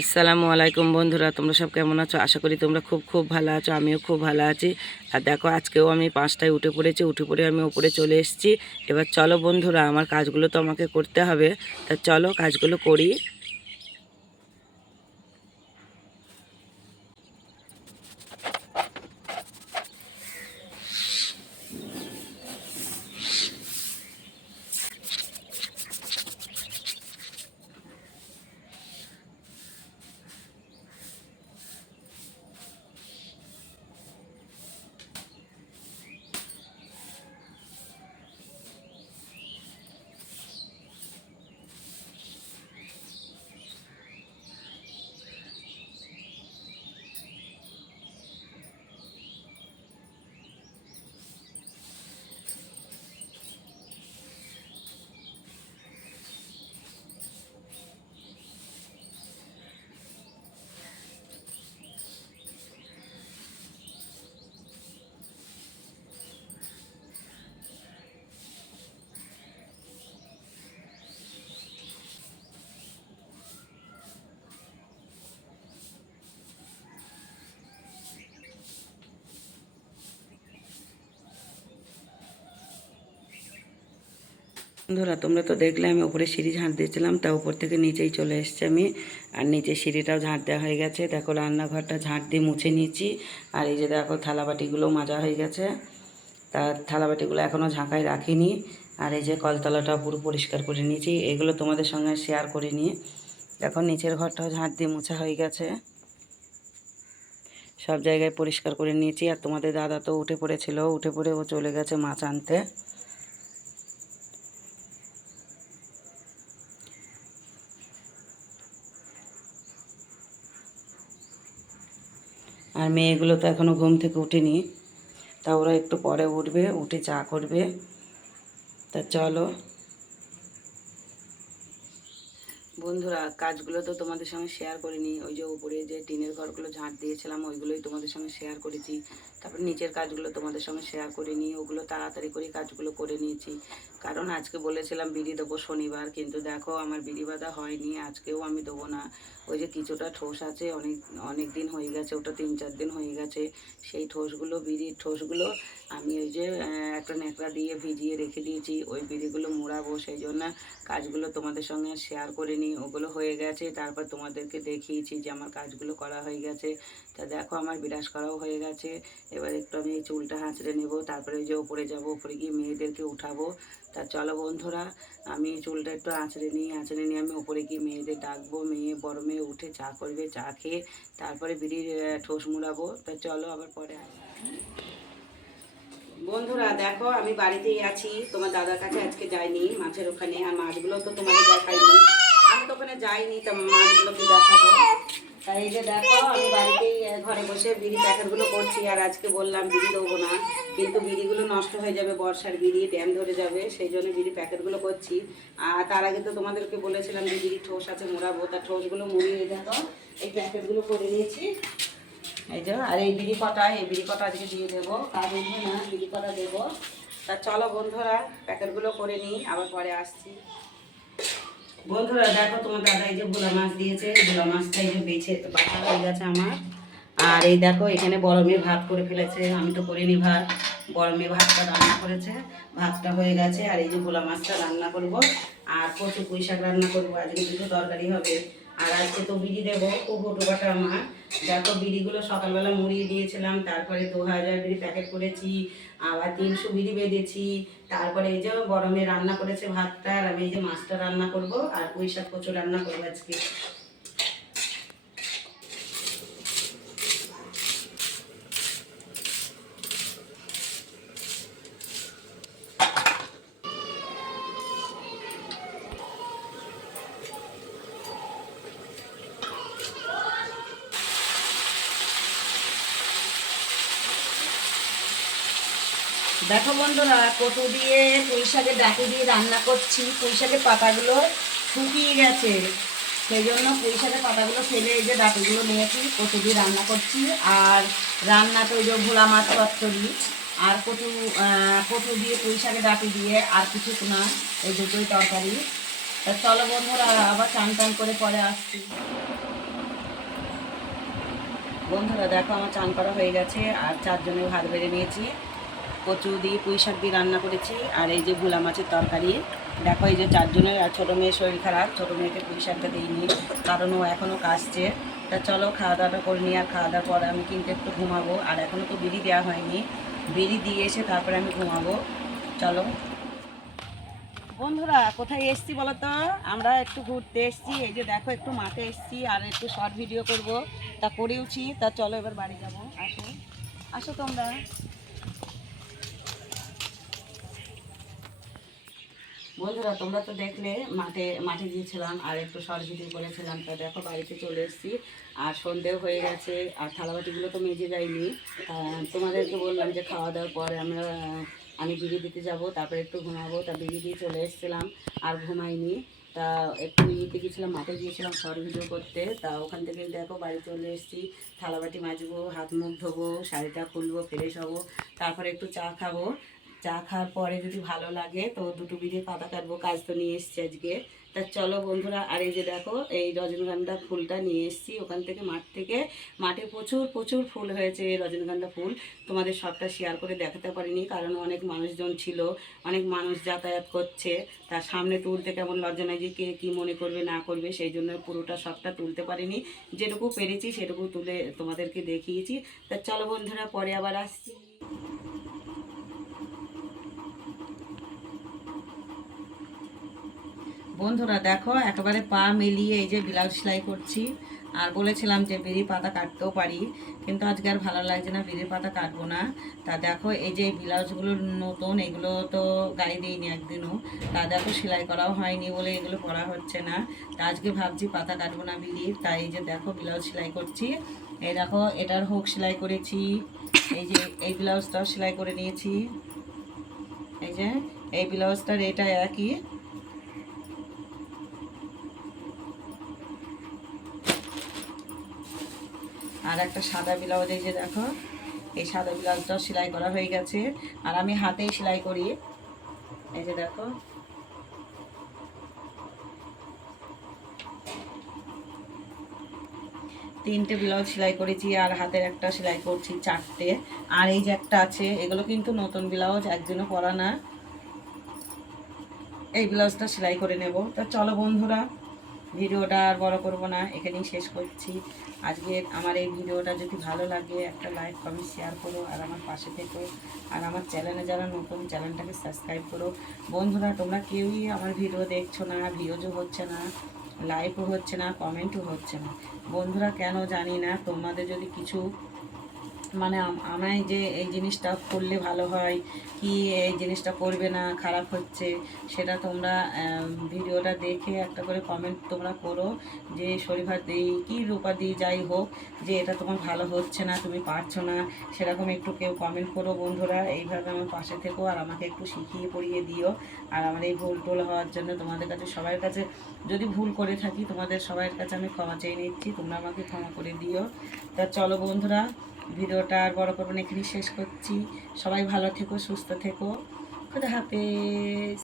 আসসালামু আলাইকুম বন্ধুরা, তোমরা সব কেমন আছো? আশা করি তোমরা খুব খুব ভালো আছো, আমিও খুব ভালো আছি। আর দেখো, আজকেও আমি পাঁচটায় উঠে পড়েছি, উঠে পড়ে আমি উপরে চলে এসেছি। এবার চলো বন্ধুরা, আমার কাজগুলো তো আমাকে করতে হবে। তা চলো, কাজগুলো করি। বন্ধুরা তোমরা তো দেখলে আমি উপরে সিঁড়ি ঝাঁট দিয়েছিলাম, তা উপর থেকে নিচেই চলে এসেছি আমি। আর নিচে সিঁড়িটাও ঝাঁট দেওয়া হয়ে গেছে। দেখো রান্নাঘরটা ঝাঁট দিয়ে মুছে নিয়েছি। আর এই যে দেখো থালাবাটিগুলো মাজা হয়ে গেছে। তা থালাবাটিগুলো এখনও ঝাঁকায় রাখিনি। আর এই যে কলতলাটাও পুরো পরিষ্কার করে নিয়েছি। এগুলো তোমাদের সঙ্গে শেয়ার করে নিয়ে দেখো নিচের ঘরটাও ঝাঁট দিয়ে মোছা হয়ে গেছে। সব জায়গায় পরিষ্কার করে নিয়েছি। আর তোমাদের দাদা তো উঠে পড়েছিল, উঠে পড়ে ও চলে গেছে মাছ আনতে। মেয়েগুলো তো এখনও ঘুম থেকে উঠেনি। তা ওরা একটু পরে উঠবে, উঠে চা করবে। তা চলো। বন্ধুরা, কাজগুলো তো তোমাদের সঙ্গে শেয়ার করিনি। ওই যে উপরে যে টিনের ঘরগুলো ঝাঁট দিয়েছিলাম, ওইগুলোই তোমাদের সঙ্গে শেয়ার করেছি। তারপর নিচের কাজগুলো তোমাদের সঙ্গে শেয়ার করিনি, ওগুলো তাড়াতাড়ি করে কাজগুলো করে নিয়েছি। কারণ আজকে বলেছিলাম বিড়ি দেবো শনিবার, কিন্তু দেখো আমার বিড়ি বাঁধা হয়নি, আজকেও আমি দেবো না। ওই যে কিছুটা ঠোস আছে, অনেক অনেক দিন হয়ে গেছে, ওটা তিন চার দিন হয়ে গেছে। সেই ঠোসগুলো, বিড়ির ঠোসগুলো আমি ওই যে একটা ন্যাকড়া দিয়ে ভিজিয়ে রেখে দিয়েছি। ওই বিড়িগুলো মোড়াবো, সেই জন্য কাজগুলো তোমাদের সঙ্গে শেয়ার করে নিই ওগুলো হয়ে গেছে, তারপর তোমাদেরকে দেখিয়েছি যে আমার কাজগুলো করা হয়ে গেছে। তা দেখো আমার বিরাস করাও হয়ে গেছে। এবার একটু আমি চুলটা হাঁচড়ে নেব, তারপরে যে ওপরে যাব, ওপরে গিয়ে মেয়েদেরকে উঠাবো। তা চলো বন্ধুরা, আমি চুলটা একটু আঁচড়ে নিই আঁচড়ে নিয়ে আমি ওপরে গিয়ে মেয়েদের ডাকবো, মেয়ে বড় মেয়ে উঠে চা করবে, চা খেয়ে তারপরে বিড়ির ঠোস মুড়াবো। তা চলো আবার পরে বন্ধুরা, দেখো আমি বাড়িতেই আছি, তোমার দাদার কাছে আজকে যাইনি, মাছের ওখানে, আর মাছগুলো তো তোমাকে দেখাইনি। ওখানে যাইনি, তা মাছগুলোকে দেখাবো। তাই যে দেখো, আমি বাড়িতেই ঘরে বসে বিড়ি প্যাকেটগুলো করছি, আর আজকে বললাম বিড়ি দেবো না, কিন্তু বিড়িগুলো নষ্ট হয়ে যাবে, বর্ষার বিড়ি, ড্যাম ধরে যাবে, সেই জন্য বিড়ি প্যাকেটগুলো করছি। আর তার আগে তো তোমাদেরকে বলেছিলাম যে বিড়ি ঠোস আছে, মোড়াবো, তা ঠোসগুলো মুড়িয়ে দেখো, এই প্যাকেটগুলো করে নিয়েছি। এই যে, আর এই বিড়ি কটা, এই বিড়ি কটা আজকে দিয়ে দেবো, কাজ না, বিড়ি কটা দেবো। তা চলো বন্ধুরা, প্যাকেটগুলো করে নিই, আবার পরে আসছি। বন্ধুরা, দেখো তোমার দাদা এই যে ভোলা মাছ দিয়েছে। ভোলা মাছটা এই যে বেছে বাছা হয়ে গেছে আমার। আর এই দেখো, এখানে মেয়ে ভাত করে ফেলেছে। আমি তো করিনি ভাত। মেয়ে ভাতটা রান্না করেছে। ভাতটা হয়ে গেছে। আর এই যে ভোলা মাছটা রান্না করব। আর কচু পুঁই শাক রান্না করব। আজকে দুটো তরকারি হবে। আর আজকে তো বিড়ি দেবো, খুব টোকাটা আমার দেখো বিড়িগুলো সকালবেলা মুড়িয়ে দিয়েছিলাম, তারপরে দু হাজার বিড়ি প্যাকেট করেছি, আবার তিনশো বিড়ি বেঁধেছি, তারপরে এই যে গরমে রান্না করেছে ভাতটা, আর আমি এই যে মাছটা রান্না করব, আর পুঁই শাক কচু রান্না করব আজকে। দেখো বন্ধুরা কটু দিয়ে পুঁই শাকের ডাকি দিয়ে রান্না করছি। পুঁই শাকের পাতাগুলো শুকিয়ে গেছে। সেই জন্য পুঁই শাকের পাতাগুলো ফেলে এই যে ডাটিগুলো নিয়েছি কচু দিয়ে রান্না করছি। আর রান্না তো ওই যে ভোলা মাছ চচ্চড়ি আর আহ, কচু দিয়ে পুঁই শাকের দিয়ে আর কিছু না এই দুটোই তরকারি। তা চলো বন্ধুরা আবার চান টান করে পরে আসছি। বন্ধুরা দেখো আমার চান করা হয়ে গেছে আর চারজনের ভাত বেড়ে নিয়েছি। কচু দিয়ে পুঁই শাক দিয়ে রান্না করেছি, আর এই যে ভোলা মাছের তরকারি। দেখো এই যে চারজনের, আর ছোটো মেয়ের শরীর খারাপ, ছোটো মেয়েকে পুঁই শাকটা দিইনি, কারণ ও এখনও কাশছে। তা চলো খাওয়া দাওয়াটা করে নিই, আর খাওয়া দাওয়ার পরে আমি কিন্তু একটু ঘুমাবো, আর এখনও তো বিড়ি দেওয়া হয়নি। বিড়ি দিয়ে এসে তারপরে আমি ঘুমাবো। চলো। বন্ধুরা, কোথায় এসছি বলো তো আমরা একটু ঘুরতে এসছি, এই যে দেখো একটু মাঠে এসছি, আর একটু শর্ট ভিডিও করব। তা করেওছি, তা চলো এবার বাড়ি যাব। আসো। আসো তোমরা। বন্ধুরা তোমরা তো দেখলে মাঠে মাঠে গিয়েছিলাম আর একটু শর্ট ভিডিও করেছিলাম। তা দেখো বাড়িতে চলে এসেছি। আর সন্ধেও হয়ে গেছে আর থালাবাটিগুলো তো মেজে যায়নি। আহ, তোমাদেরকে বললাম যে খাওয়া দাওয়ার পরে আমরা আমি বিড়ি দিতে যাব তারপরে একটু ঘুমাবো। তা বিড়ি দিয়ে চলে এসেছিলাম আর ঘুমাইনি। তা একটু ইয়েতে গিয়েছিলাম মাঠে গিয়েছিলাম শর্ট ভিডিও করতে। তা ওখান থেকে দেখো বাড়ি চলে এসেছি। থালাবাটি মাজবো হাত মুখ ধোবো শাড়িটা খুলবো ফ্রেশ হব তারপরে একটু চা খাব। চা খাওয়ার পরে যদি ভালো লাগে, তো দুটো বিড়ি, পাতা কাটবো, কাজ তো নিয়ে এসছি আজকে। তা চলো বন্ধুরা, আর এই যে দেখো, এই রজনীগন্ধা ফুলটা নিয়ে এসছি। ওখান থেকে মাঠ থেকে, মাঠে প্রচুর প্রচুর ফুল হয়েছে এই রজনীগন্ধা ফুল। তোমাদের সবটা শেয়ার করে দেখাতে পারিনি, কারণ অনেক মানুষজন ছিল, অনেক মানুষ যাতায়াত করছে। তার সামনে তুলতে কেমন লজ্জা নাই যে কে কী মনে করবে, না করবে, সেই জন্য পুরোটা সবটা তুলতে পারিনি। যেটুকু পেরেছি, সেটুকু তুলে তোমাদেরকে দেখিয়েছি। তা চলো বন্ধুরা, পরে আবার আসছি। বন্ধুরা দেখো, একেবারে পা মিলিয়ে এই যে ব্লাউজ সেলাই করছি। আর বলেছিলাম যে বিড়ি পাতা কাটতেও পারি, কিন্তু আজকে আর ভালো লাগছে না, বিড়ির পাতা কাটবো না। তা দেখো, এই যে ব্লাউজগুলো নতুন, এগুলো তো গায়ে দিইনি একদিনও। তা দেখো, সেলাই করাও হয়নি বলে এগুলো পরা হচ্ছে না। তা আজকে ভাবছি পাতা কাটবো না বিড়ির, তাই এই যে দেখো ব্লাউজ সেলাই করছি। এই দেখো, এটার হোক সেলাই করেছি। এই যে এই ব্লাউজটাও সেলাই করে নিয়েছি। এই যে, এই ব্লাউজটার এটা একই। আর একটা সাদা ব্লাউজ এই যে দেখো, এই সাদা ব্লাউজটাও সেলাই করা হয়ে গেছে। আর আমি হাতেই সেলাই করি। এই যে দেখো। তিনটে ব্লাউজ সেলাই করেছি আর হাতের একটা সেলাই করছি চারটে। আর এই যে একটা আছে, এগুলো কিন্তু নতুন ব্লাউজ একদিনও পরা না। এই ব্লাউজটা সেলাই করে নেব। তা চলো বন্ধুরা ভিডিওটা আর বড় করব না, এখানেই শেষ করছি। আজকে আমার এই ভিডিওটা যদি ভালো লাগে, একটা লাইক কমেন্ট শেয়ার করো আর আমার পাশে থেকো। আর আমার চ্যানেলে যারা নতুন চ্যানেলটাকে সাবস্ক্রাইব করো। বন্ধুরা, তোমরা কেউই আমার ভিডিও দেখছ না ভিডিওজও হচ্ছে না লাইকও হচ্ছে না কমেন্টও হচ্ছে না। বন্ধুরা, কেন জানি না, তোমাদের যদি কিছু মানে আমায় যে এই জিনিসটা করলে ভালো হয়, কি এই জিনিসটা করবে না, খারাপ হচ্ছে, সেটা তোমরা ভিডিওটা দেখে একটা করে কমেন্ট তোমরা করো যে শরীফা দিই কি রূপা দিই যাই হোক, যে এটা তোমার ভালো হচ্ছে না, তুমি পারছ না, সেরকম একটু কেউ কমেন্ট করো বন্ধুরা, এইভাবে আমার পাশে থেকো আর আমাকে একটু শিখিয়ে পড়িয়ে দিও। আর আমার এই ভুল টোল হওয়ার জন্য তোমাদের কাছে, সবার কাছে যদি ভুল করে থাকি তোমাদের সবার কাছে আমি ক্ষমা চেয়ে নিচ্ছি, তোমরা আমাকে ক্ষমা করে দিও। তা চলো বন্ধুরা ভিডিওটা আর বড় করব না শেষ করছি। সবাই ভালো থেকো সুস্থ থেকো। খুদা হাফেজ।